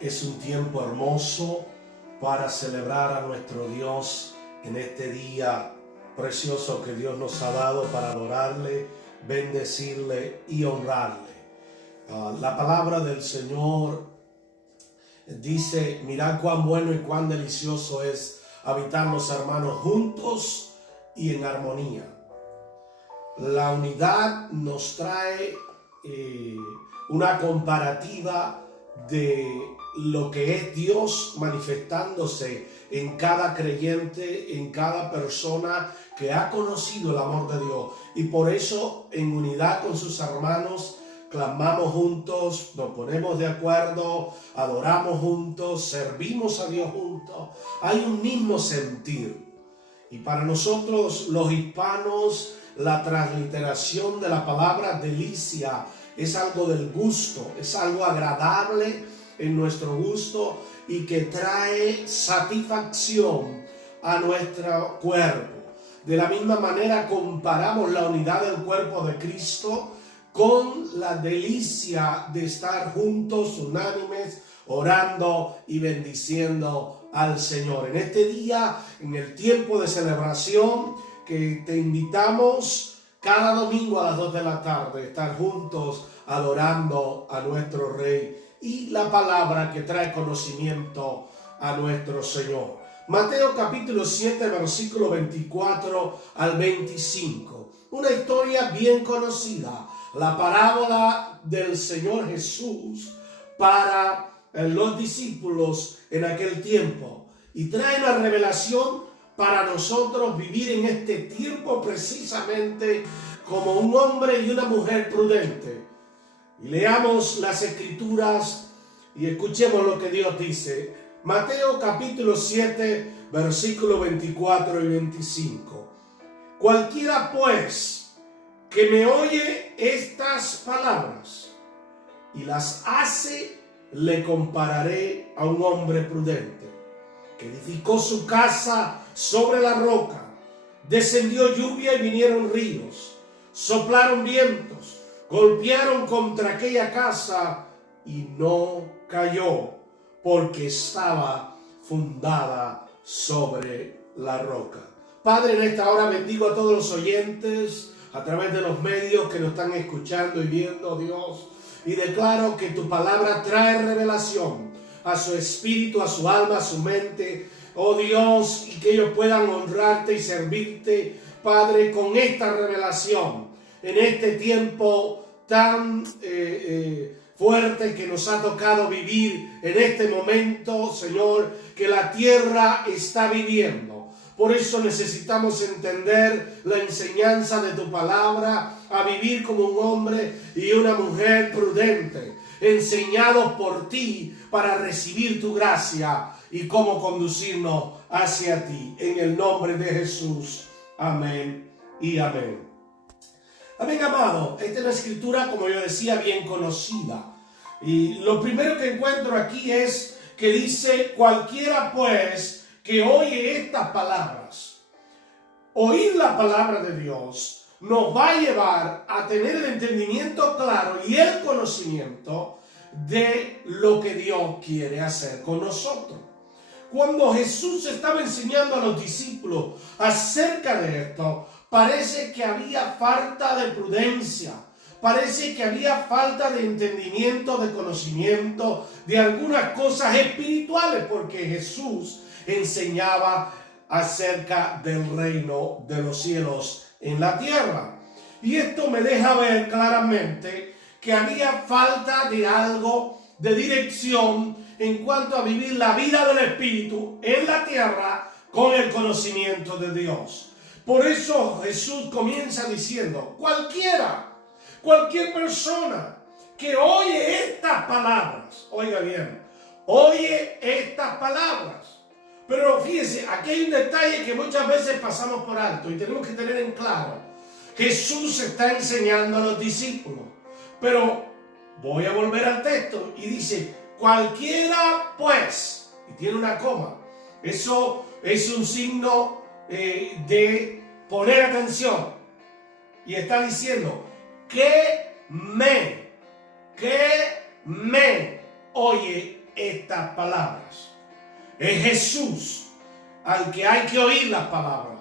Es un tiempo hermoso para celebrar a nuestro Dios en este día precioso que Dios nos ha dado para adorarle, bendecirle y honrarle. La palabra del Señor dice: mirad cuán bueno y cuán delicioso es habitar los hermanos juntos y en armonía. La unidad nos trae una comparativa de lo que es Dios manifestándose en cada creyente, en cada persona que ha conocido el amor de Dios. Y por eso, en unidad con sus hermanos, clamamos juntos, nos ponemos de acuerdo, adoramos juntos, servimos a Dios juntos. Hay un mismo sentir. Y para nosotros los hispanos, la transliteración de la palabra delicia es algo del gusto, es algo agradable en nuestro gusto y que trae satisfacción a nuestro cuerpo. De la misma manera comparamos la unidad del cuerpo de Cristo con la delicia de estar juntos, unánimes, orando y bendiciendo al Señor. En este día, en el tiempo de celebración, que te invitamos cada domingo a las 2 de la tarde, estar juntos adorando a nuestro Rey y la palabra que trae conocimiento a nuestro Señor. Mateo capítulo 7, versículo 24 al 25. Una historia bien conocida, la parábola del Señor Jesús para los discípulos en aquel tiempo. Y trae una revelación para nosotros vivir en este tiempo precisamente como un hombre y una mujer prudente. Y leamos las Escrituras y escuchemos lo que Dios dice. Mateo capítulo 7, versículos 24 y 25. Cualquiera pues que me oye estas palabras y las hace, le compararé a un hombre prudente que edificó su casa sobre la roca. Descendió lluvia y vinieron ríos, soplaron vientos, golpearon contra aquella casa y no cayó, porque estaba fundada sobre la roca. Padre, en esta hora bendigo a todos los oyentes a través de los medios que nos están escuchando y viendo, Dios, y declaro que tu palabra trae revelación a su espíritu, a su alma, a su mente, oh Dios, y que ellos puedan honrarte y servirte, Padre, con esta revelación en este tiempo tan fuerte que nos ha tocado vivir en este momento, Señor, que la tierra está viviendo. Por eso necesitamos entender la enseñanza de tu palabra, a vivir como un hombre y una mujer prudente, enseñados por ti para recibir tu gracia y cómo conducirnos hacia ti. En el nombre de Jesús. Amén y amén. Amén, amado. Esta es la escritura, como yo decía, bien conocida. Y lo primero que encuentro aquí es que dice: cualquiera pues que oye estas palabras. Oír la palabra de Dios nos va a llevar a tener el entendimiento claro y el conocimiento de lo que Dios quiere hacer con nosotros. Cuando Jesús estaba enseñando a los discípulos acerca de esto, parece que había falta de prudencia, parece que había falta de entendimiento, de conocimiento de algunas cosas espirituales, porque Jesús enseñaba acerca del reino de los cielos en la tierra. Y esto me deja ver claramente que había falta de algo de dirección en cuanto a vivir la vida del Espíritu en la tierra con el conocimiento de Dios. Por eso Jesús comienza diciendo: cualquier persona que oye estas palabras, oiga bien, oye estas palabras. Pero fíjese, aquí hay un detalle que muchas veces pasamos por alto y tenemos que tener en claro. Jesús está enseñando a los discípulos, pero voy a volver al texto y dice: cualquiera pues, y tiene una coma. Eso es un signo de poner atención. Y está diciendo: que me oye estas palabras. Es Jesús al que hay que oír las palabras.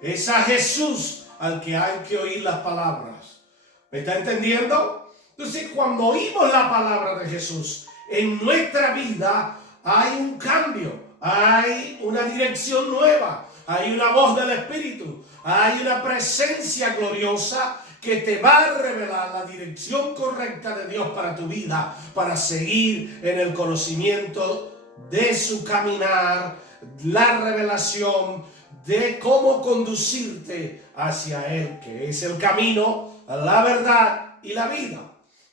Es a Jesús al que hay que oír las palabras. ¿Me está entendiendo? Entonces, cuando oímos la palabra de Jesús en nuestra vida, hay un cambio, hay una dirección nueva, hay una voz del Espíritu, hay una presencia gloriosa que te va a revelar la dirección correcta de Dios para tu vida, para seguir en el conocimiento de su caminar, la revelación de cómo conducirte hacia Él, que es el camino, la verdad y la vida.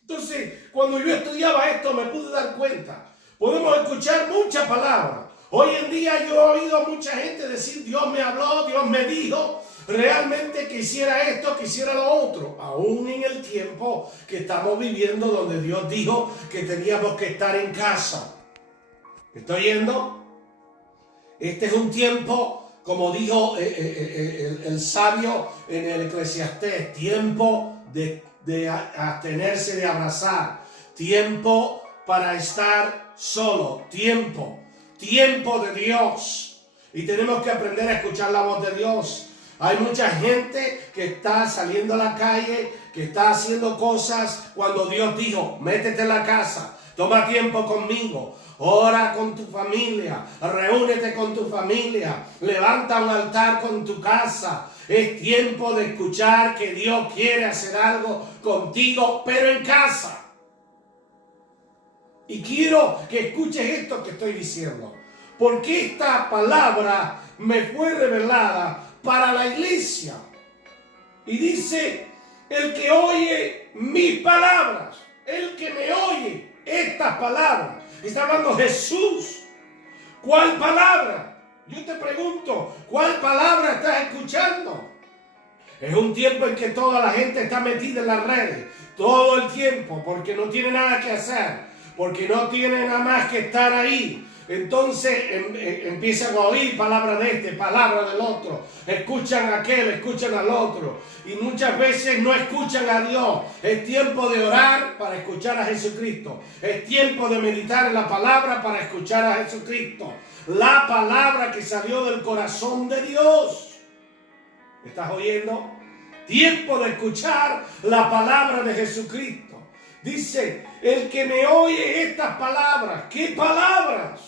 Entonces, cuando yo estudiaba esto, me pude dar cuenta. Podemos escuchar muchas palabras. Hoy en día yo he oído a mucha gente decir, Dios me habló, Dios me dijo, realmente quisiera esto, quisiera lo otro. Aún en el tiempo que estamos viviendo, donde Dios dijo que teníamos que estar en casa. ¿Me estoy oyendo? Este es un tiempo, como dijo el sabio en el Eclesiastés, tiempo de abstenerse de abrazar, tiempo para estar solo, tiempo de Dios. Y tenemos que aprender a escuchar la voz de Dios. Hay mucha gente que está saliendo a la calle, que está haciendo cosas cuando Dios dijo, métete en la casa, toma tiempo conmigo, ora con tu familia, reúnete con tu familia, levanta un altar con tu casa. Es tiempo de escuchar que Dios quiere hacer algo contigo, pero en casa. Y quiero que escuches esto que estoy diciendo, porque esta palabra me fue revelada para la iglesia. Y dice, el que oye mis palabras, el que me oye estas palabras. Está hablando Jesús. ¿Cuál palabra? Yo te pregunto, ¿cuál palabra estás escuchando? Es un tiempo en que toda la gente está metida en las redes, todo el tiempo, porque no tiene nada que hacer, porque no tiene nada más que estar ahí. Entonces empiezan a oír palabras de este, palabras del otro, escuchan a aquel, escuchan al otro, y muchas veces no escuchan a Dios. Es tiempo de orar para escuchar a Jesucristo, es tiempo de meditar en la palabra para escuchar a Jesucristo, la palabra que salió del corazón de Dios. ¿Me estás oyendo? Tiempo de escuchar la palabra de Jesucristo. Dice, el que me oye estas palabras, ¿qué palabras?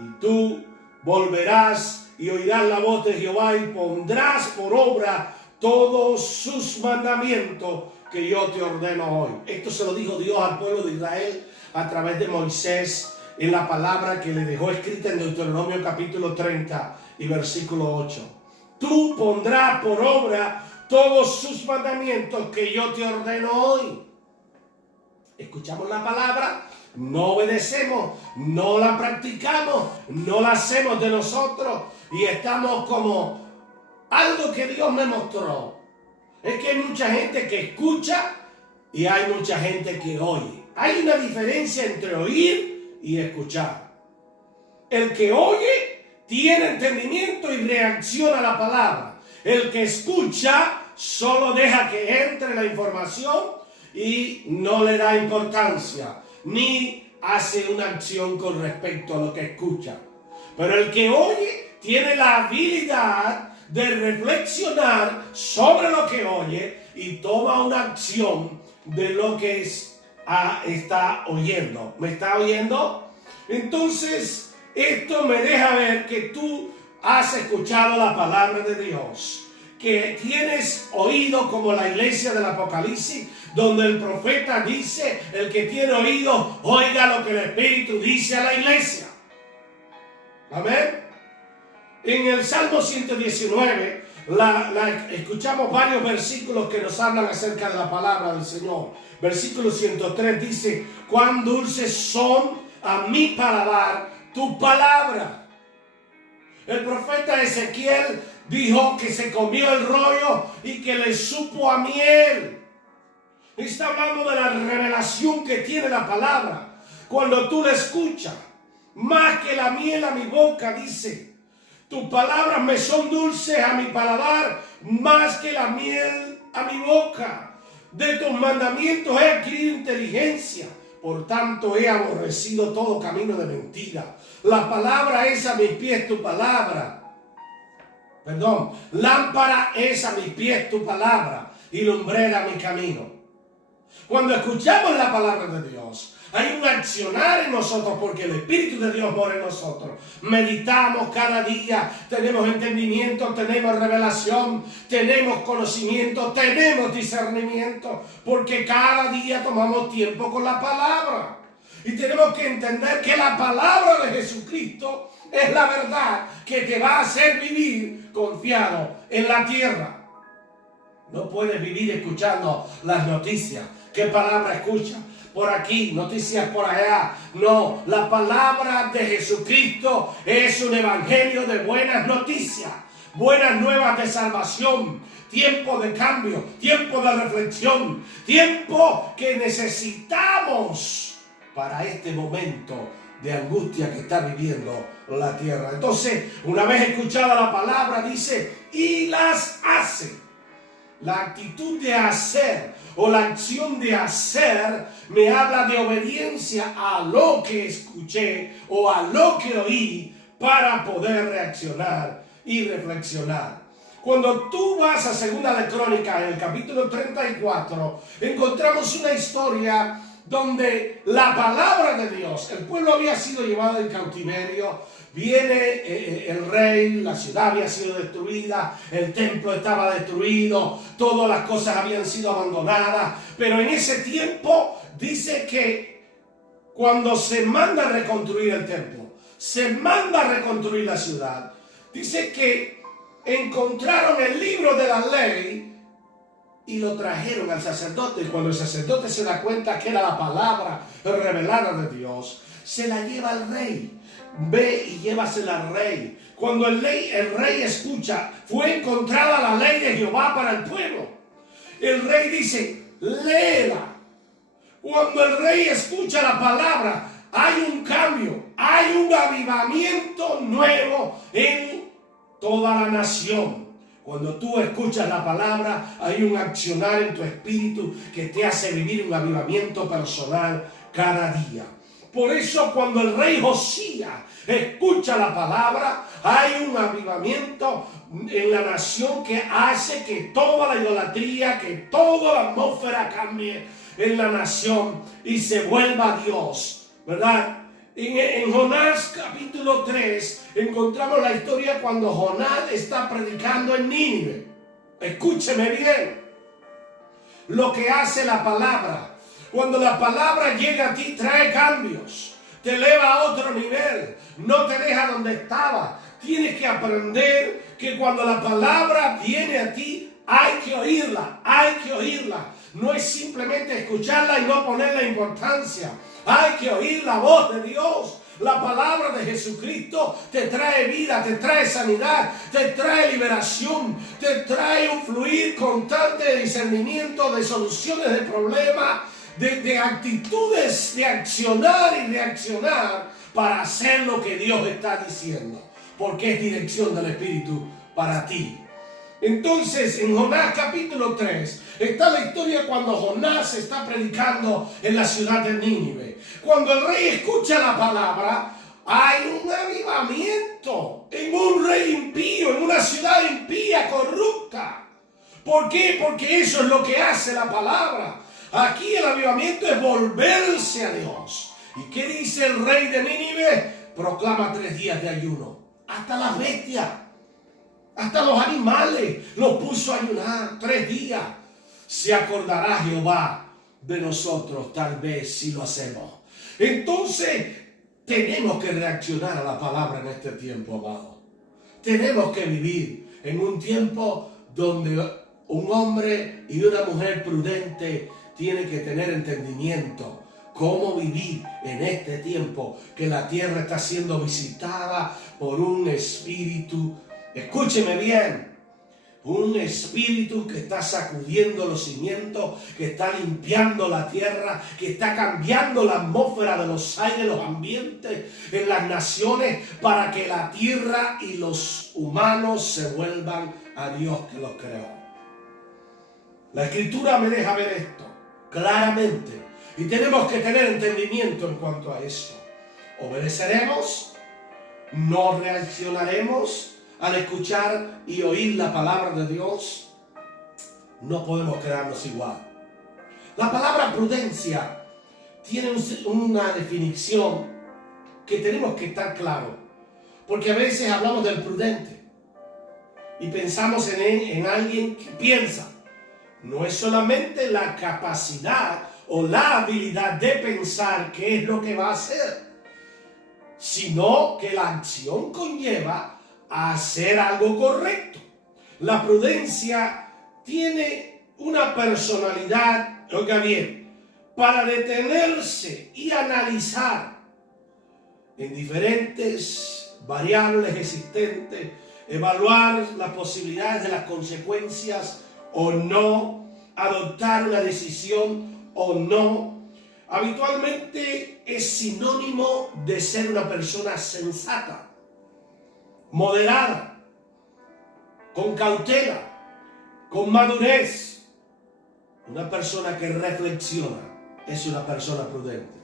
Y tú volverás y oirás la voz de Jehová y pondrás por obra todos sus mandamientos que yo te ordeno hoy. Esto se lo dijo Dios al pueblo de Israel a través de Moisés en la palabra que le dejó escrita en Deuteronomio capítulo 30 y versículo 8. Tú pondrás por obra todos sus mandamientos que yo te ordeno hoy. Escuchamos la palabra, no obedecemos, no la practicamos, no la hacemos de nosotros y estamos como algo que Dios me mostró. Es que hay mucha gente que escucha y hay mucha gente que oye. Hay una diferencia entre oír y escuchar. El que oye tiene entendimiento y reacciona a la palabra. El que escucha solo deja que entre la información y no le da importancia, ni hace una acción con respecto a lo que escucha. Pero el que oye tiene la habilidad de reflexionar sobre lo que oye y toma una acción de lo que está oyendo. ¿Me está oyendo? Entonces, esto me deja ver que tú has escuchado la palabra de Dios, que tienes oído como la iglesia del Apocalipsis, donde el profeta dice, el que tiene oído, oiga lo que el Espíritu dice a la iglesia. Amén. En el Salmo 119, escuchamos varios versículos que nos hablan acerca de la palabra del Señor. Versículo 103 dice, cuán dulces son a mi paladar tu palabra. El profeta Ezequiel dijo que se comió el rollo y que le supo a miel. Está hablando de la revelación que tiene la palabra. Cuando tú la escuchas, más que la miel a mi boca, dice, tus palabras me son dulces a mi paladar, más que la miel a mi boca. De tus mandamientos he adquirido inteligencia. Por tanto he aborrecido todo camino de mentira. La palabra es a mis pies tu palabra. Perdón, lámpara es a mis pies tu palabra y lumbrera mi camino. Cuando escuchamos la palabra de Dios, hay un accionar en nosotros porque el Espíritu de Dios mora en nosotros. Meditamos cada día, tenemos entendimiento, tenemos revelación, tenemos conocimiento, tenemos discernimiento, porque cada día tomamos tiempo con la palabra. Y tenemos que entender que la palabra de Jesucristo es la verdad que te va a hacer vivir confiado en la tierra. No puedes vivir escuchando las noticias. ¿Qué palabra escucha? Por aquí, noticias por allá. No, la palabra de Jesucristo es un evangelio de buenas noticias, buenas nuevas de salvación, tiempo de cambio, tiempo de reflexión, tiempo que necesitamos para este momento de angustia que está viviendo la tierra. Entonces, una vez escuchada la palabra, dice, y las hace. La actitud de hacer o la acción de hacer me habla de obediencia a lo que escuché o a lo que oí para poder reaccionar y reflexionar. Cuando tú vas a Segunda de Crónicas, en el capítulo 34, encontramos una historia donde la palabra de Dios, el pueblo había sido llevado en cautiverio. Viene el rey, la ciudad había sido destruida, el templo estaba destruido, todas las cosas habían sido abandonadas, pero en ese tiempo dice que cuando se manda a reconstruir el templo, se manda a reconstruir la ciudad, dice que encontraron el libro de la ley y lo trajeron al sacerdote, y cuando el sacerdote se da cuenta que era la palabra revelada de Dios, se la lleva al rey. Ve y llévasela al rey. Cuando el rey escucha, fue encontrada la ley de Jehová para el pueblo. El rey dice, léela. Cuando el rey escucha la palabra, hay un cambio, hay un avivamiento nuevo en toda la nación. Cuando tú escuchas la palabra, hay un accionar en tu espíritu que te hace vivir un avivamiento personal cada día. Por eso cuando el rey Josías escucha la palabra, hay un avivamiento en la nación que hace que toda la idolatría, que toda la atmósfera cambie en la nación y se vuelva a Dios, ¿verdad? En Jonás capítulo 3 encontramos la historia cuando Jonás está predicando en Nínive. Escúcheme bien lo que hace la palabra. Cuando la palabra llega a ti, trae cambios, te eleva a otro nivel, no te deja donde estaba. Tienes que aprender que cuando la palabra viene a ti, hay que oírla, hay que oírla. No es simplemente escucharla y no ponerle importancia. Hay que oír la voz de Dios. La palabra de Jesucristo te trae vida, te trae sanidad, te trae liberación, te trae un fluir constante de discernimiento, de soluciones de problemas, de actitudes de accionar y reaccionar para hacer lo que Dios está diciendo, porque es dirección del Espíritu para ti. Entonces, en Jonás capítulo 3 está la historia cuando Jonás está predicando en la ciudad de Nínive. Cuando el rey escucha la palabra, hay un avivamiento en un rey impío, en una ciudad impía, corrupta. ¿Por qué? Porque eso es lo que hace la palabra. Aquí el avivamiento es volverse a Dios. ¿Y qué dice el rey de Nínive? Proclama 3 días de ayuno. Hasta las bestias, hasta los animales, los puso a ayunar 3 días. Se acordará Jehová de nosotros, tal vez si lo hacemos. Entonces, tenemos que reaccionar a la palabra en este tiempo, amado. Tenemos que vivir en un tiempo donde un hombre y una mujer prudente tiene que tener entendimiento. Cómo vivir en este tiempo que la tierra está siendo visitada por un espíritu. Escúcheme bien. Un espíritu que está sacudiendo los cimientos, que está limpiando la tierra, que está cambiando la atmósfera de los aires, los ambientes en las naciones para que la tierra y los humanos se vuelvan a Dios que los creó. La Escritura me deja ver esto claramente. Y tenemos que tener entendimiento en cuanto a esto. Obedeceremos, no reaccionaremos al escuchar y oír la palabra de Dios. No podemos quedarnos igual. La palabra prudencia tiene una definición que tenemos que estar claros. Porque a veces hablamos del prudente y pensamos en alguien que piensa. No es solamente la capacidad o la habilidad de pensar qué es lo que va a hacer, sino que la acción conlleva a hacer algo correcto. La prudencia tiene una personalidad, oiga bien, para detenerse y analizar en diferentes variables existentes, evaluar las posibilidades de las consecuencias o no, adoptar una decisión o no. Habitualmente es sinónimo de ser una persona sensata, moderada, con cautela, con madurez. Una persona que reflexiona es una persona prudente.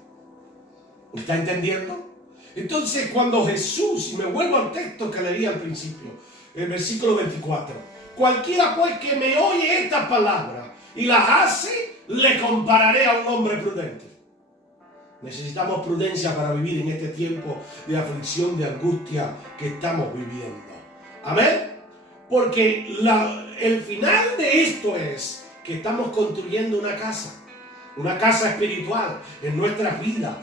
¿Está entendiendo? Entonces, cuando Jesús, y me vuelvo al texto que leí al principio, el versículo 24, cualquiera pues que me oye esta palabra y las hace, le compararé a un hombre prudente. Necesitamos prudencia para vivir en este tiempo de aflicción, de angustia que estamos viviendo. Amén. Porque el final de esto es que estamos construyendo una casa espiritual en nuestras vidas.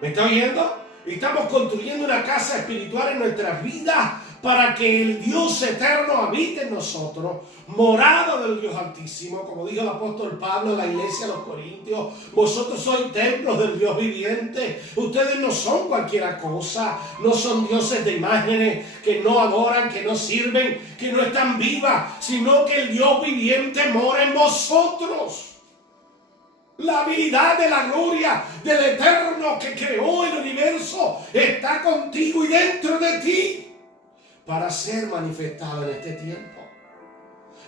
¿Me está oyendo? Estamos construyendo una casa espiritual en nuestras vidas para que el Dios eterno habite en nosotros, morada del Dios Altísimo, como dijo el apóstol Pablo en la iglesia de los Corintios. Vosotros sois templos del Dios viviente. Ustedes no son cualquier cosa, no son dioses de imágenes que no adoran, que no sirven, que no están vivas, sino que el Dios viviente mora en vosotros. La habilidad de la gloria del Eterno que creó el universo está contigo y dentro de ti para ser manifestado en este tiempo.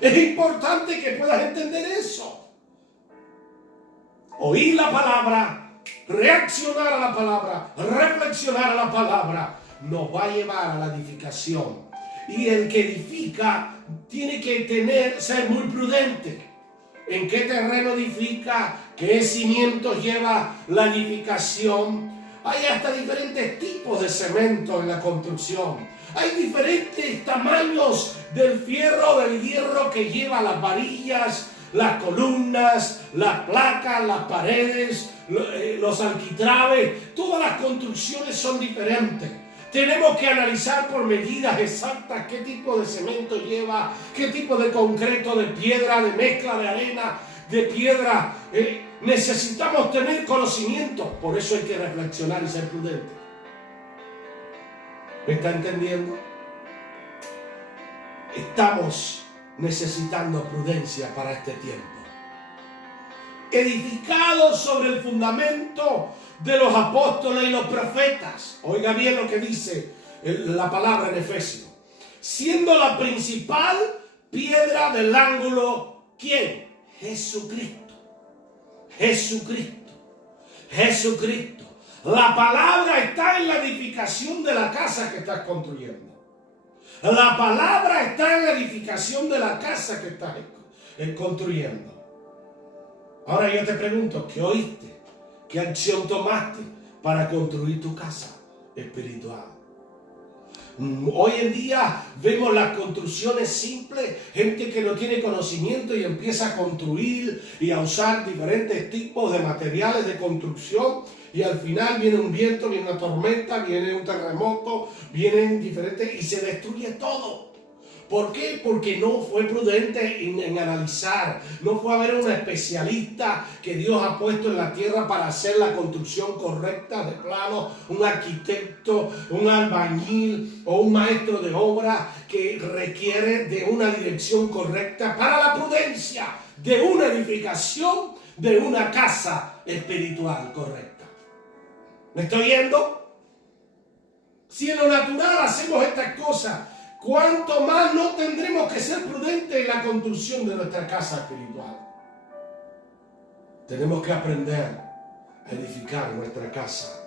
Es importante que puedas entender eso. Oír la palabra, reaccionar a la palabra, reflexionar a la palabra, nos va a llevar a la edificación. Y el que edifica tiene que ser muy prudente. ¿En qué terreno edifica? ¿Qué cimientos lleva la edificación? Hay hasta diferentes tipos de cemento en la construcción. Hay diferentes tamaños del fierro, del hierro que lleva las varillas, las columnas, las placas, las paredes, los alquitraves. Todas las construcciones son diferentes. Tenemos que analizar por medidas exactas qué tipo de cemento lleva, qué tipo de concreto, de piedra, de mezcla de arena, de piedra. Necesitamos tener conocimiento. Por eso hay que reflexionar y ser prudente. ¿Me está entendiendo? Estamos necesitando prudencia para este tiempo. Edificados sobre el fundamento de los apóstoles y los profetas. Oiga bien lo que dice la palabra en Efesios. Siendo la principal piedra del ángulo, ¿quién? Jesucristo. Jesucristo. Jesucristo. La palabra está en la edificación de la casa que estás construyendo. La palabra está en la edificación de la casa que estás construyendo. Ahora yo te pregunto, ¿qué oíste? ¿Qué acción tomaste para construir tu casa espiritual? Hoy en día vemos las construcciones simples, gente que no tiene conocimiento y empieza a construir y a usar diferentes tipos de materiales de construcción, y al final viene un viento, viene una tormenta, viene un terremoto, vienen diferentes y se destruye todo. ¿Por qué? Porque no fue prudente en analizar, no fue a ver un especialista que Dios ha puesto en la tierra para hacer la construcción correcta de plano, un arquitecto, un albañil o un maestro de obra que requiere de una dirección correcta para la prudencia de una edificación de una casa espiritual correcta. ¿Me estoy oyendo? Si en lo natural hacemos estas cosas, ¿cuánto más no tendremos que ser prudentes en la construcción de nuestra casa espiritual? Tenemos que aprender a edificar nuestra casa.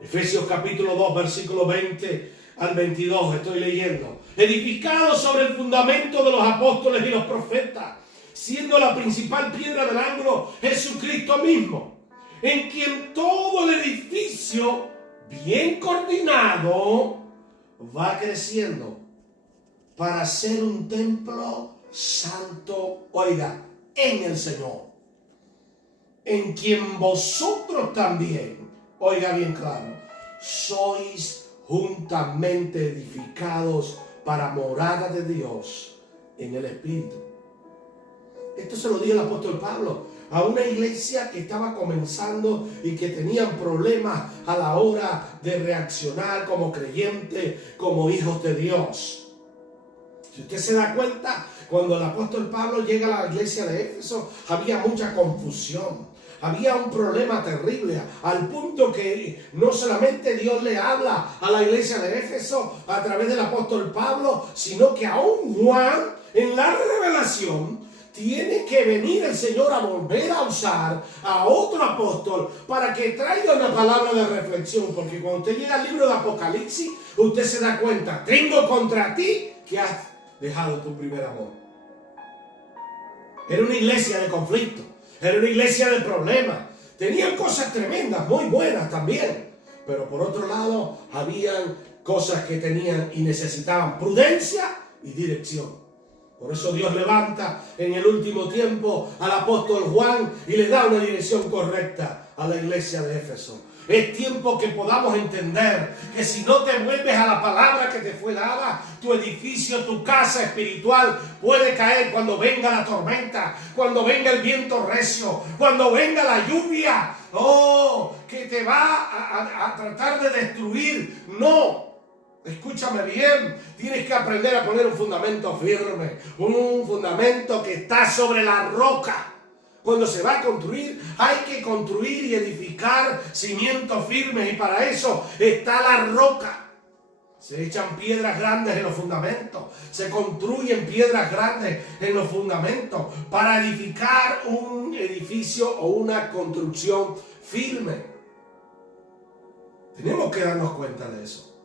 Efesios capítulo 2, versículo 20 al 22, estoy leyendo. Edificados sobre el fundamento de los apóstoles y los profetas, siendo la principal piedra del ángulo Jesucristo mismo, en quien todo el edificio, bien coordinado, va creciendo para ser un templo santo, oiga, en el Señor, en quien vosotros también, oiga bien claro, sois juntamente edificados para morada de Dios en el Espíritu. Esto se lo dijo el apóstol Pablo a una iglesia que estaba comenzando y que tenían problemas a la hora de reaccionar como creyentes, como hijos de Dios. Si usted se da cuenta, cuando el apóstol Pablo llega a la iglesia de Éfeso, había mucha confusión. Había un problema terrible, al punto que no solamente Dios le habla a la iglesia de Éfeso a través del apóstol Pablo, sino que aún Juan, en la revelación, tiene que venir el Señor a volver a usar a otro apóstol para que traiga una palabra de reflexión. Porque cuando usted llega al libro de Apocalipsis, usted se da cuenta, tengo contra ti que has dejado tu primer amor. Era una iglesia de conflicto. Era una iglesia de problemas. Tenían cosas tremendas, muy buenas también. Pero por otro lado, habían cosas que tenían y necesitaban prudencia y dirección. Por eso Dios levanta en el último tiempo al apóstol Juan y le da una dirección correcta a la iglesia de Éfeso. Es tiempo que podamos entender que si no te vuelves a la palabra que te fue dada, tu edificio, tu casa espiritual puede caer cuando venga la tormenta, cuando venga el viento recio, cuando venga la lluvia, que te va a tratar de destruir. No, escúchame bien, tienes que aprender a poner un fundamento firme, un fundamento que está sobre la roca. Cuando se va a construir, hay que construir y edificar cimientos firmes, y para eso está la roca. Se echan piedras grandes en los fundamentos, se construyen piedras grandes en los fundamentos para edificar un edificio o una construcción firme. Tenemos que darnos cuenta de eso.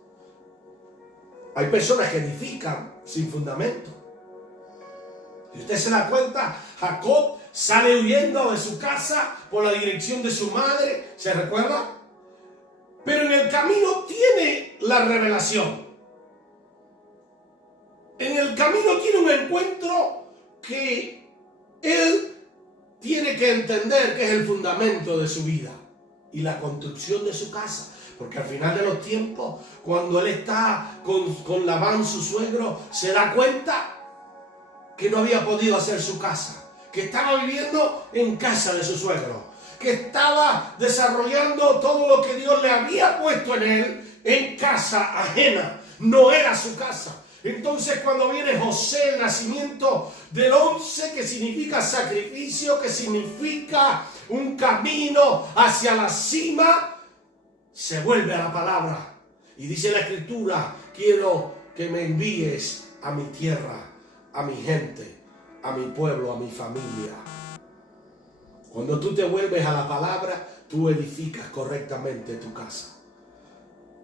Hay personas que edifican sin fundamento. Y usted se da cuenta, Jacob sale huyendo de su casa por la dirección de su madre, ¿se recuerda? Pero en el camino tiene la revelación. En el camino tiene un encuentro que él tiene que entender que es el fundamento de su vida y la construcción de su casa. Porque al final de los tiempos, cuando él está con Labán, su suegro, se da cuenta que no había podido hacer su casa, que estaba viviendo en casa de su suegro, que estaba desarrollando todo lo que Dios le había puesto en él en casa ajena, no era su casa. Entonces cuando viene José, el nacimiento del 11, que significa sacrificio, que significa un camino hacia la cima, se vuelve a la palabra y dice la Escritura: quiero que me envíes a mi tierra, a mi gente, a mi pueblo, a mi familia. Cuando tú te vuelves a la palabra, tú edificas correctamente tu casa.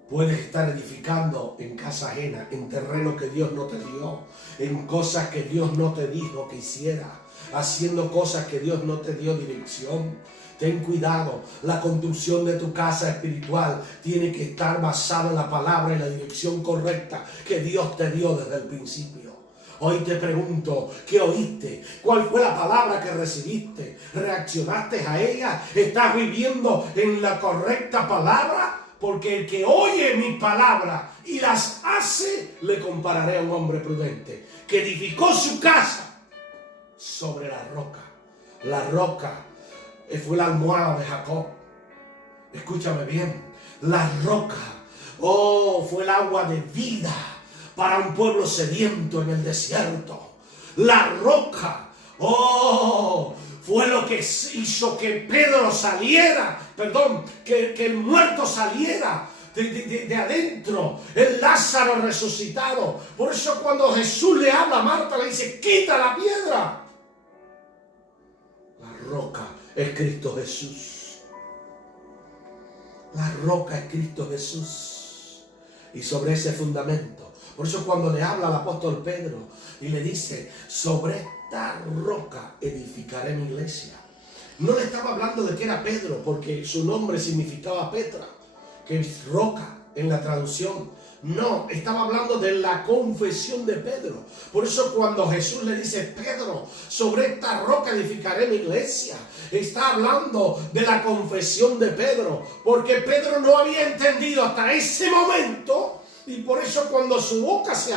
Puedes estar edificando en casa ajena, en terreno que Dios no te dio, en cosas que Dios no te dijo que hicieras, haciendo cosas que Dios no te dio dirección. Ten cuidado, la construcción de tu casa espiritual tiene que estar basada en la palabra y la dirección correcta que Dios te dio desde el principio. Hoy te pregunto, ¿qué oíste? ¿Cuál fue la palabra que recibiste? ¿Reaccionaste a ella? ¿Estás viviendo en la correcta palabra? Porque el que oye mi palabra y las hace, le compararé a un hombre prudente que edificó su casa sobre la roca. La roca fue la almohada de Jacob. Escúchame bien. La roca, fue el agua de vida para un pueblo sediento en el desierto. La roca, fue lo que hizo que Pedro saliera, que el muerto saliera de adentro, el Lázaro resucitado. Por eso cuando Jesús le habla a Marta, le dice: quita la piedra. La roca es Cristo Jesús. La roca es Cristo Jesús. Y sobre ese fundamento. Por eso cuando le habla al apóstol Pedro y le dice, sobre esta roca edificaré mi iglesia. No le estaba hablando de que era Pedro, porque su nombre significaba Petra, que es roca en la traducción. No, estaba hablando de la confesión de Pedro. Por eso cuando Jesús le dice, Pedro, sobre esta roca edificaré mi iglesia, está hablando de la confesión de Pedro, porque Pedro no había entendido hasta ese momento, y por eso cuando su boca se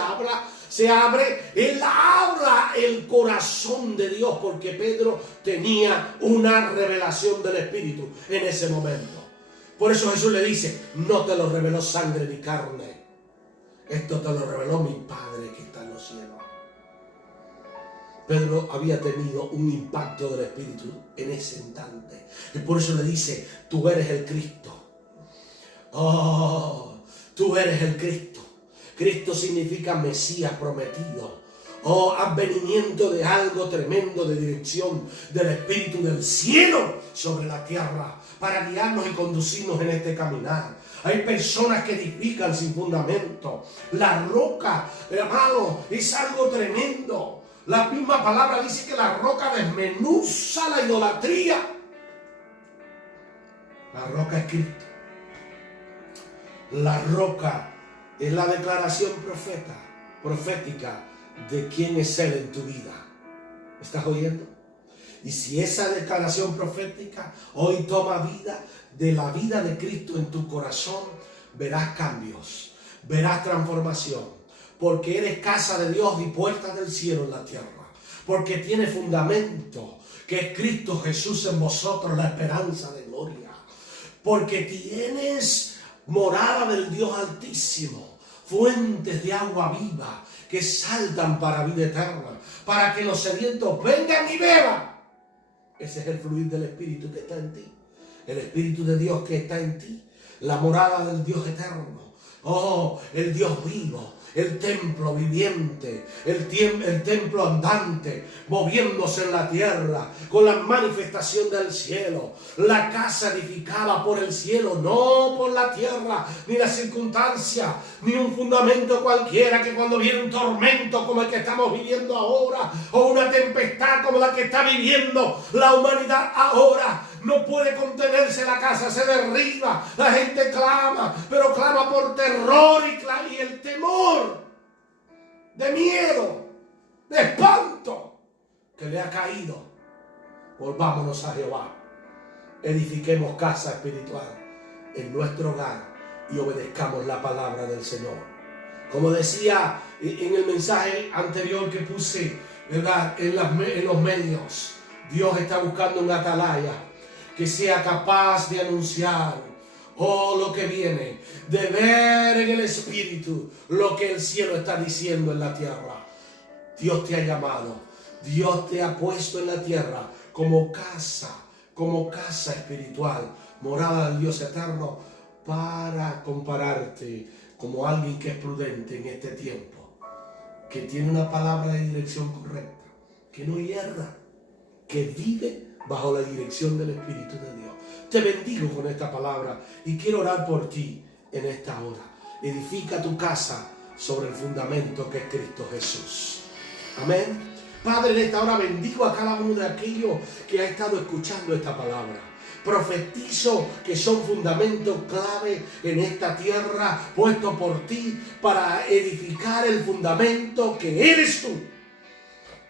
abre, él habla el corazón de Dios, porque Pedro tenía una revelación del Espíritu en ese momento. Por eso Jesús le dice, no te lo reveló sangre ni carne, esto te lo reveló mi Padre que está en los cielos. Pedro había tenido un impacto del Espíritu en ese instante. Y por eso le dice, tú eres el Cristo. Oh, tú eres el Cristo. Cristo significa Mesías prometido. Oh, advenimiento de algo tremendo de dirección del Espíritu del cielo sobre la tierra para guiarnos y conducirnos en este caminar. Hay personas que edifican sin fundamento. La roca, hermano, es algo tremendo. La misma palabra dice que la roca desmenuza la idolatría. La roca es Cristo. La roca es la declaración profética de quién es Él en tu vida. ¿Me estás oyendo? Y si esa declaración profética hoy toma vida de la vida de Cristo en tu corazón, verás cambios, verás transformación, porque eres casa de Dios y puerta del cielo en la tierra, porque tiene fundamento, que es Cristo Jesús en vosotros, la esperanza de gloria, porque tienes morada del Dios Altísimo, fuentes de agua viva que saltan para vida eterna, para que los sedientos vengan y beban. Ese es el fluir del Espíritu que está en ti. El Espíritu de Dios que está en ti. La morada del Dios eterno. Oh, el Dios vivo. El templo viviente. El templo andante. Moviéndose en la tierra. Con la manifestación del cielo. La casa edificada por el cielo. No por la tierra. Ni la circunstancia. Ni un fundamento cualquiera. Que cuando viene un tormento como el que estamos viviendo ahora. O una tempestad como la que está viviendo la humanidad ahora. No puede contenerse la casa, se derriba, la gente clama, pero clama por terror y el temor, de miedo, de espanto que le ha caído. Volvámonos a Jehová, edifiquemos casa espiritual en nuestro hogar y obedezcamos la palabra del Señor. Como decía en el mensaje anterior que puse, ¿verdad?, en los medios, Dios está buscando un atalaya que sea capaz de anunciar lo que viene, de ver en el Espíritu lo que el cielo está diciendo en la tierra. Dios te ha llamado, Dios te ha puesto en la tierra como casa espiritual, morada del Dios eterno, para compararte como alguien que es prudente en este tiempo, que tiene una palabra de dirección correcta, que no hierra, que vive bajo la dirección del Espíritu de Dios. Te bendigo con esta palabra y quiero orar por ti en esta hora. Edifica tu casa sobre el fundamento que es Cristo Jesús. Amén. Padre, en esta hora bendigo a cada uno de aquellos que ha estado escuchando esta palabra. Profetizo que son fundamentos clave en esta tierra puesto por ti para edificar el fundamento que eres tú.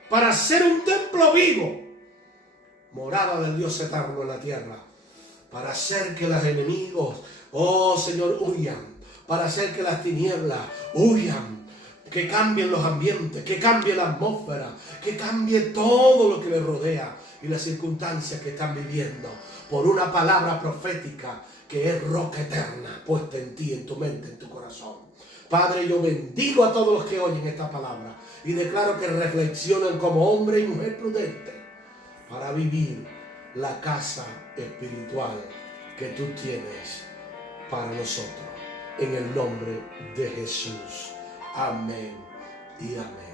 Para ser un templo vivo, morada del Dios eterno en la tierra, para hacer que los enemigos, oh Señor, huyan, para hacer que las tinieblas huyan, que cambien los ambientes, que cambie la atmósfera, que cambie todo lo que les rodea y las circunstancias que están viviendo, por una palabra profética que es roca eterna puesta en ti, en tu mente, en tu corazón. Padre, yo bendigo a todos los que oyen esta palabra y declaro que reflexionen como hombre y mujer prudente para vivir la casa espiritual que tú tienes para nosotros. En el nombre de Jesús. Amén y amén.